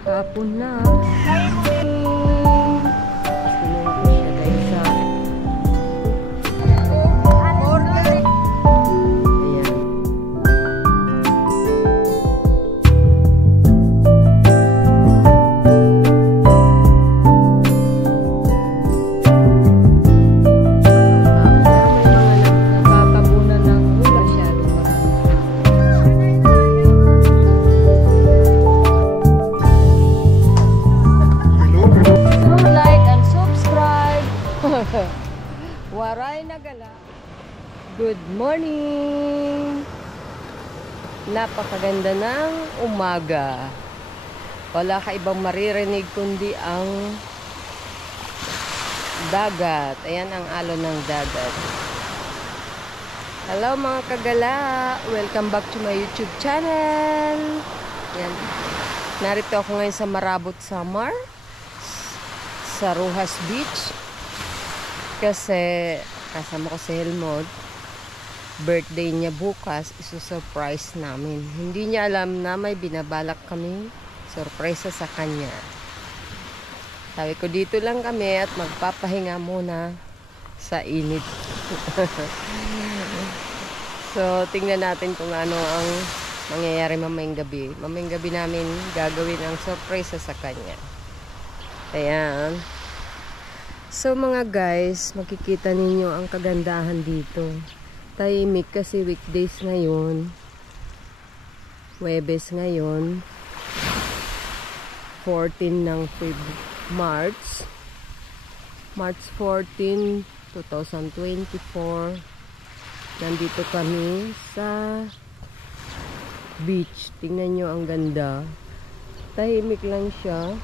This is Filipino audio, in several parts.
Hapon na. Sinuha ko siya dahil sa ayan. Waray na gala. Good morning. Napakaganda ng umaga. Wala ka ibang maririnig kundi ang dagat. Ayan ang alon ng dagat. Hello mga kagala. Welcome back to my YouTube channel. Ayan. Narito ako ngayon sa Marabot, Samar, sa Rojas Beach. Kasi kasama ko si Helmut, birthday niya bukas, isusurprise namin. Hindi niya alam na may binabalak kaming surprise sa kanya. Sabi ko dito lang kami at magpapahinga muna sa init. So tingnan natin kung ano ang mangyayari mamayang gabi. Mamayang gabi namin gagawin ang surprise sa kanya. Ayan. So mga guys, makikita ninyo ang kagandahan dito. Tahimik kasi weekdays ngayon. Huwebes ngayon. 14 ng March. March 14, 2024. Nandito kami sa beach. Tingnan nyo ang ganda. Tahimik lang siya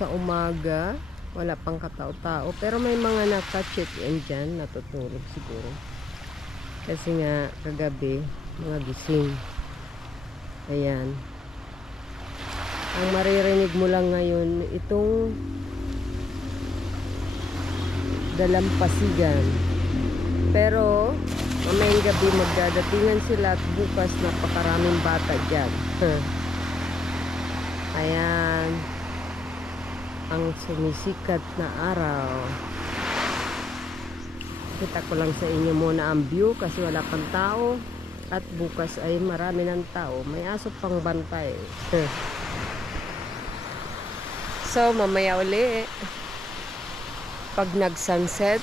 sa umaga. Wala pang katao-tao. Pero may mga naka-check-in dyan. Natutulog siguro. Kasi nga, kagabi, mga gising. Ayan. Ang maririnig mo lang ngayon, itong dalampasigan. Pero, mamayang gabi magdadatingan sila at bukas napakaraming bata dyan. Ayan. Ang sumisikat na araw. Kita ko lang sa inyo muna ang view kasi wala pang tao at bukas ay marami ng tao. May aso pang bantay. So mamaya uli pag nag sunset,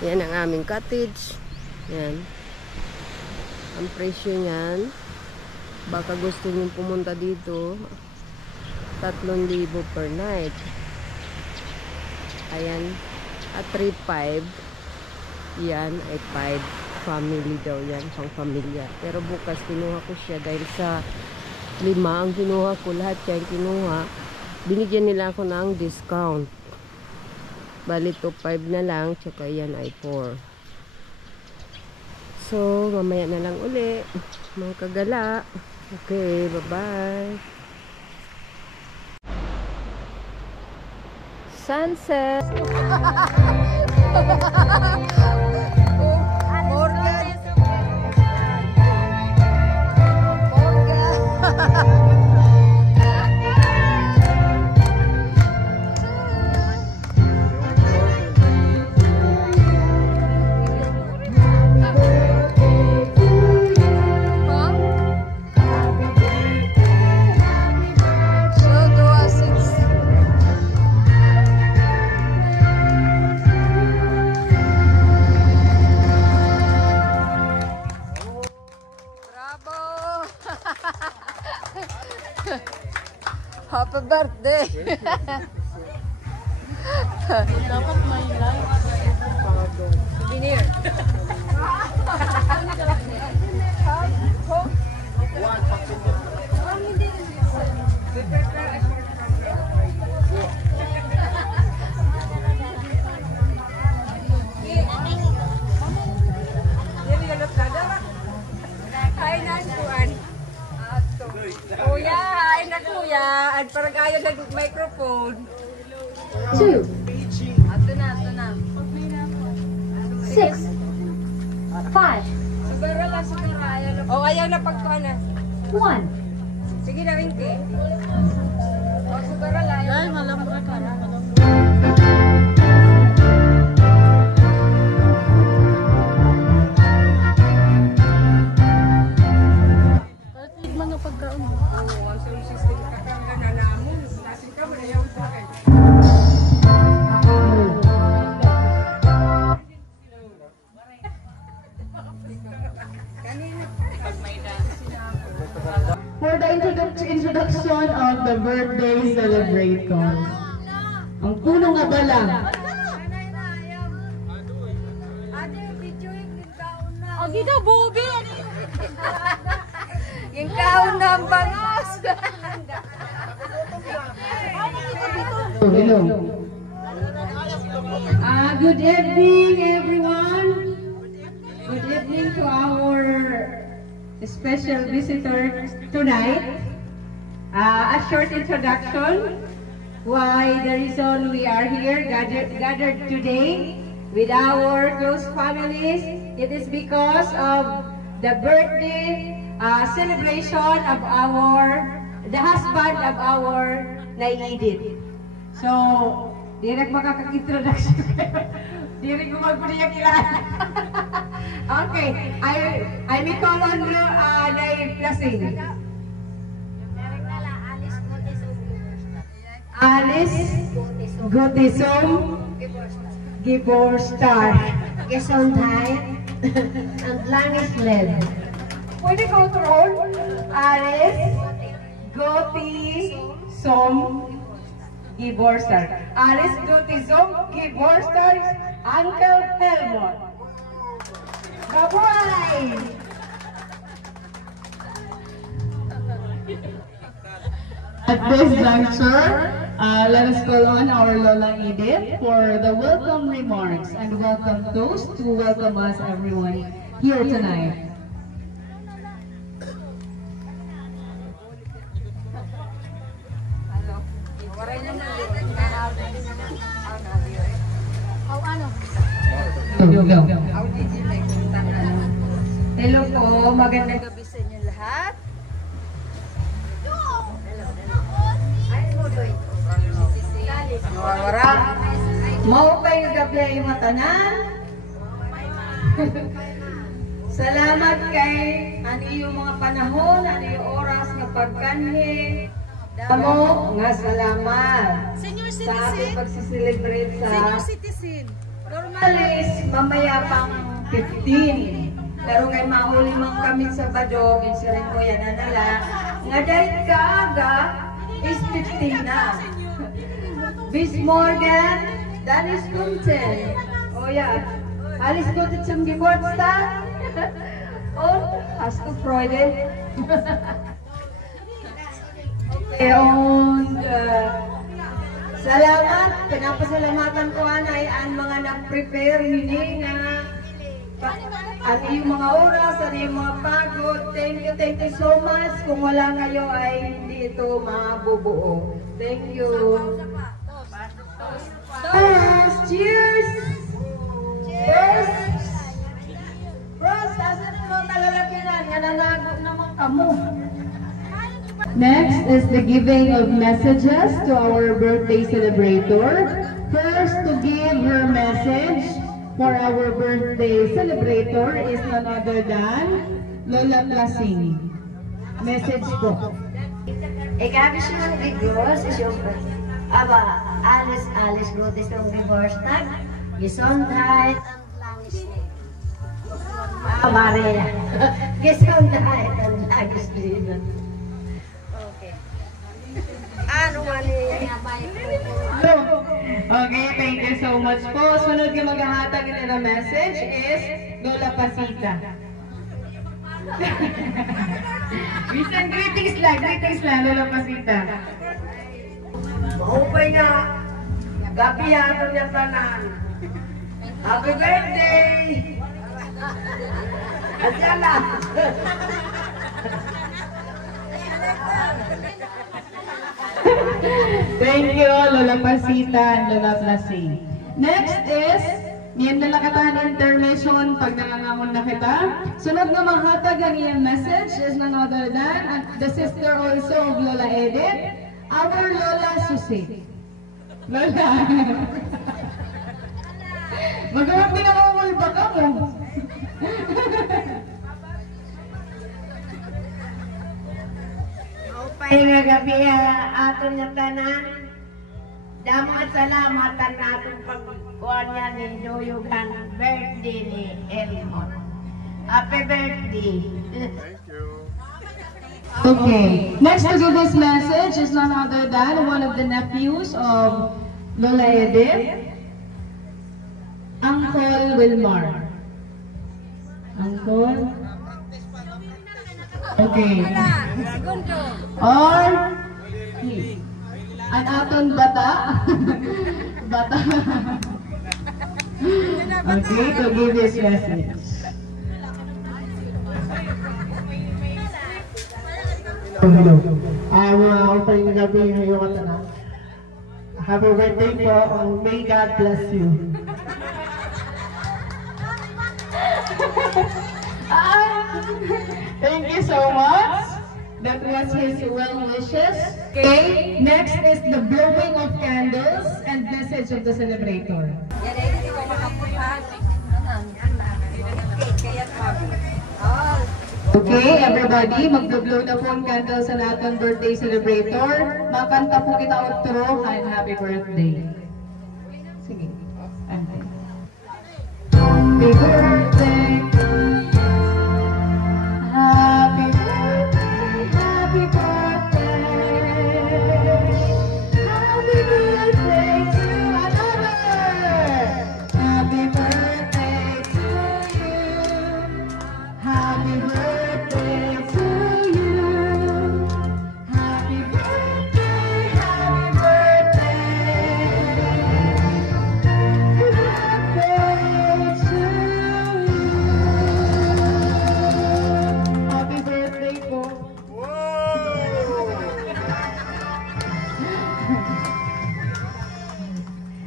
yan ang aming cottage. Yan ang presyo niyan. Baka gusto nyo pumunta dito, 3,000 per night. Ayan. At 3,500. Yan ay 5 family daw yan. Pang pamilya. Pero bukas kinuha ko siya dahil sa 5 ang kinuha ko. Lahat yan kinuha. Binigyan nila ako ng discount. Bali 2,500 na lang. Tsaka yan ay 4. So, mamaya na lang uli. Mga kagala. Okay, bye-bye. Sunset. Happy birthday! Dapat may light. Souvenir. Ay, nasuan. Kuya, ay na kuya. At parang ayaw nag-microphone. 2, Ato na. 6, 5, Siguro lang siguro ayaw na. Oh, ayaw na pagkuhan na. 1. Sige na, Winky. O, siguro lang. Ay, malambot ka na. Tignan yung pagkaon mo. Oo, ang sound system ka kang nanamon. Nasin ka, malayaw sa akin. For the introduction of the birthday celebrators. Ang punong abala. O, gito, bubi! Yung kaon ng bangos. Hello. Good evening, everyone. Good evening to our special visitor tonight. A short introduction. Why the reason we are here gathered today with our close families. It is because of the birthday celebration of the husband of our Naidit. So, direct makakag-introduction kayo. Direct ko magpuliyak kilala. Okay, I may call on Nay Plasing. Alice Gotisom Giborstar. Gesundheit and langes led. Pwede control. Alice Gotisom Giborstar. Alice Gotisom Giborstar. Uncle Helmut. Kabuhay! At this juncture, let us call on our Lola Edith for the welcome remarks and welcome toast to welcome us everyone here tonight. Hello po, magandang gabi sa inyo lahat. Wara. Maupay nga gabi ay matanan. Salamat kay aniyo mga panahon, aniyo oras nga pagkanhi. Damo nga salamat sa ating pagsiselebrate sa normal is mamaya pang 15. Pero kay mahuli mang kami sa Badog, insirin ko yan na nala. Nga dahil kaaga is 15 na. Bis Morgan, Danis Kunten. O yan. Alles Gute zum Geburtstag. Und hast du Freude? Okay, und salamat. Pinapasalamatan ko anay ang mga nag-prepare hini nga at yung mga oras, at yung mga pagod. Thank you so much. Kung wala kayo ay hindi ito mabubuo. Thank you. Toast! Cheers! Cheers! Bros, asan yung mga talalakinan? Nga nanago naman kamo. Next is the giving of messages to our birthday celebrator. First to give her message for our birthday celebrator is none other than Lola Plasing. Message po. Ikabi siya ng bigos, siyempre. Aber alles Gute zum Geburtstag, Gesundheit und langes Leben. Maria, Gesundheit und langes Leben. Okay. Ano mali? Okay, thank you so much po. Sunod yung maghahatag na message is Lola Pasita. Recent greetings lang, Lola Pasita. Mahupay nga. Gabi ato niya tanan. Happy birthday! At yan na. Thank you, Lola Pasita and Lola Plasing. Next is Ngayon na lakatahan intermission pag nangangamon na kita. Sunod nga maghatag ang iyang message is none other than the sister also of Lola Edith, our Lola Susie. Lola. Magawag din ang umulba ka mo. Upay nga gabi aton nga tanan. Damo at salamatan natong pagkuhan niya ni Duyugan birthday ni Elmon. Happy birthday. Okay. Next to give this message is none other than one of the nephews of Lola Edith, Uncle Wilmar. Uncle? Okay. Or an aton bata. Bata. Okay, to give this message. Hello. Mga upay na gabi ngayon ka na. Happy birthday po. May God bless you. Thank you so much. That was his well wishes. Okay, next is the blowing of candles and message of the celebrator. Okay, everybody, mag-blow na po ang candle sa natin birthday celebrator. Makanta po kita outro and happy birthday. Sige. Happy birthday. Happy birthday. Happy birthday. Happy birthday to another. Happy birthday to you. Happy birthday to you. Happy birthday, happy birthday. Happy birthday po.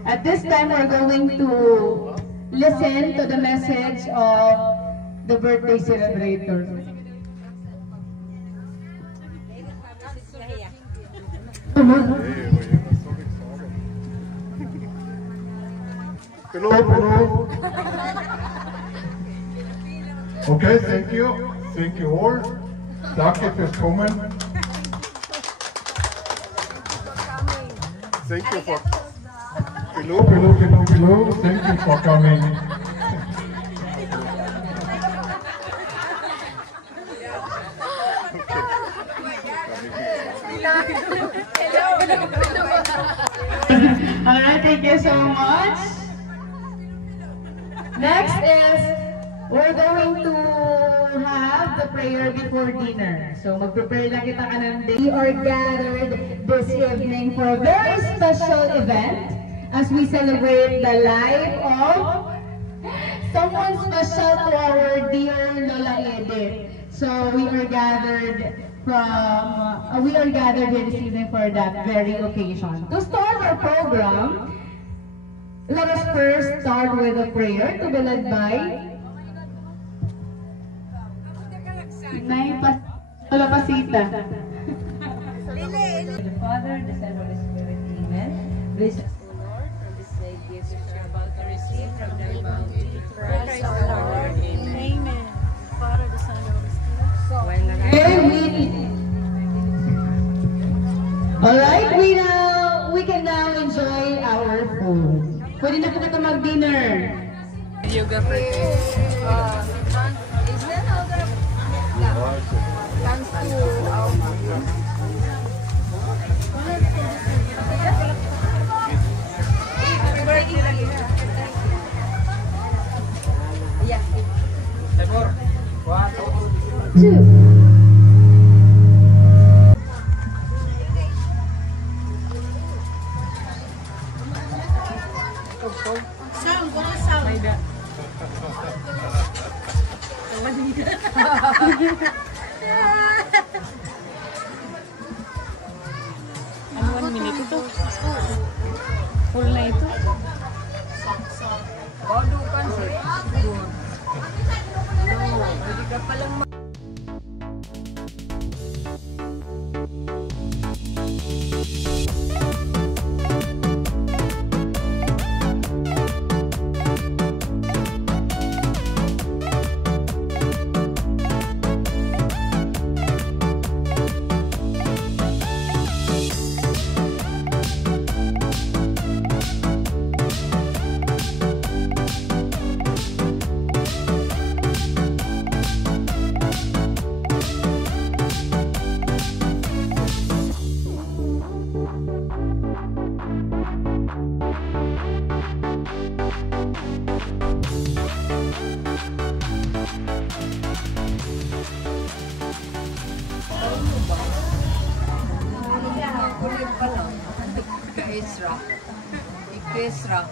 At this time, we're going to listen to the message of the birthday celebrator. Hello, hello. Okay, thank you. Thank you all. Danke fürs Kommen. Thank you for... Hello, hello, hello, hello. Thank you for coming. Alright, thank you so much. Next is, we're going to have the prayer before dinner. So, mag-prepare lang kita ka ng day. We are gathered this evening for a very special event as we celebrate the life of someone special to our dear Lola Edith. So, we are gathered here this evening for that very occasion. To start our program, let us first start with a prayer to be led by Lola Pasita. The Father, the Son, Holy Spirit, Amen. Bless us, O Lord, from this day gifts which you are about to receive from thy bounty. Christ our Lord. Amen. Father, the Son, the Holy Spirit. Alright, we can now enjoy our food. Pwede na po na mag-dinner. Yoga practice. Is that how the comes to Ano 1 minute ito? Full na ito. palang Ikesra.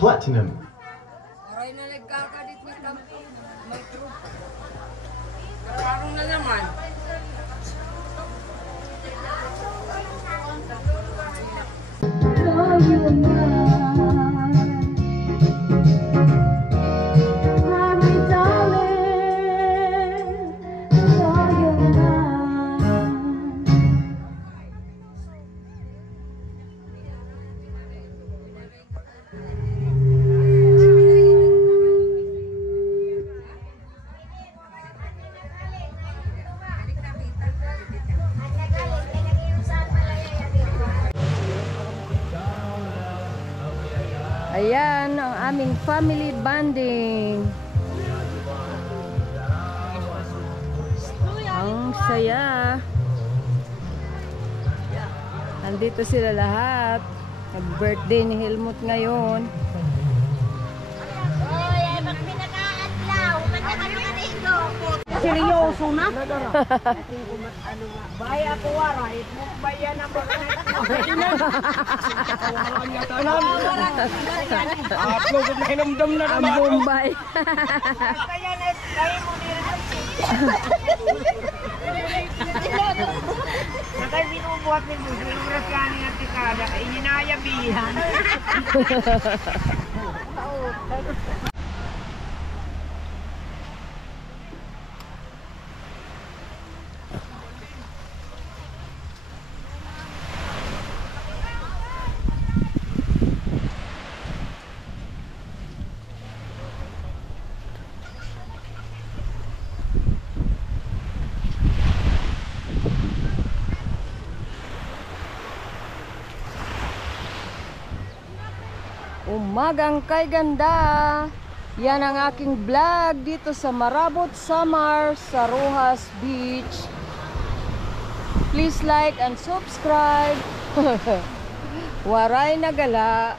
Platinum. Aray na nagkakadit na tampo. May truck. Kararong na naman. Ayan ang aming family bonding. Ang saya. Nandito sila lahat. Nag-birthday ni Helmut ngayon. Seryoso na? Baya ko waray, baya na ba? Upload na hinamdam na Ang Bombay. Kaya na tayo mo nila. Nakay binubuhat ni Busi, yung rasyani ng tikada, ay hinayabihan. Umagang kay ganda. Yan ang aking vlog dito sa Marabot, Samar, sa Rojas Beach. Please like and subscribe. Waray na gala.